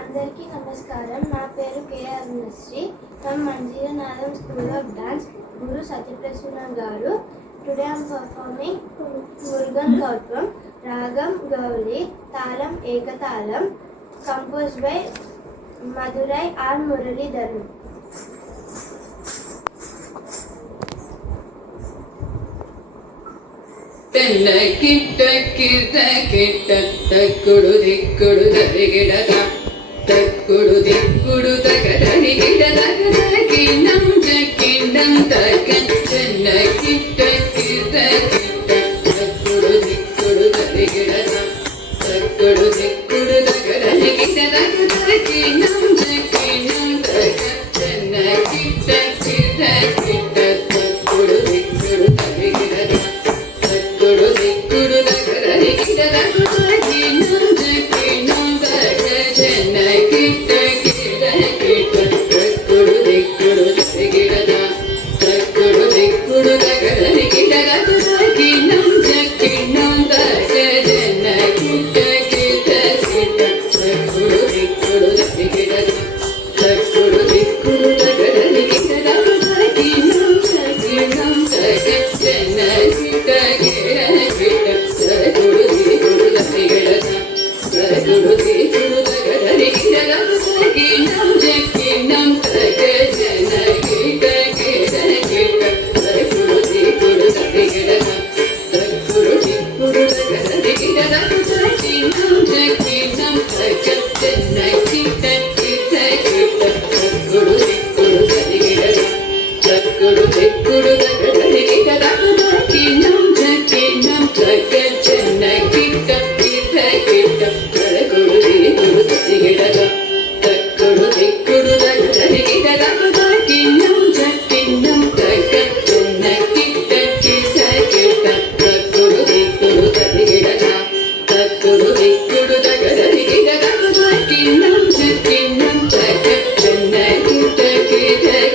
అందరికీ నమస్కారం. నా పేరు K Arunasri. From Manjeeranatham school of dance, guru Satyaprasanna garu. Today I am performing Murugan Kauthvam, రాగం గౌలి, తాళం Ekatalam, composed by Madurai R Muralidharan. தென்ன கிட்ட கிட்ட கிட்ட தக்குடு திக்குடு தரிகிடத தக்குடு திக்குடு தகதரி கிடதகத கிண்ணம் கிண்ணம் தகன் தென்ன கிட்ட கிட்ட கிட்ட தக்குடு திக்குடு தரிகிடத தக்குடு திக்குடு தகதரி கிடதகத கிண்ணம் கிண்ணம் தகன் தென்ன கிட்ட கிட்ட கிட்ட தக்குடு திக்குடு தரிகிடத குடு குடு நகரி கிடதகுத கிண்ணம் கிண்ணம் தக சென்னை கிட்ட கிட கிட்ட குடு குடு தரிகிடத குடு குடு நகரி கிடதகுத கிண்ணம் கிண்ணம் தக சென்னை கிட்ட கிட்ட கிட்ட குடு குடு தரிகிடத குடு குடு நகரி கிடதகுத கிண்ணம் கிண்ணம் தக சென்னை கிட்ட Thank you.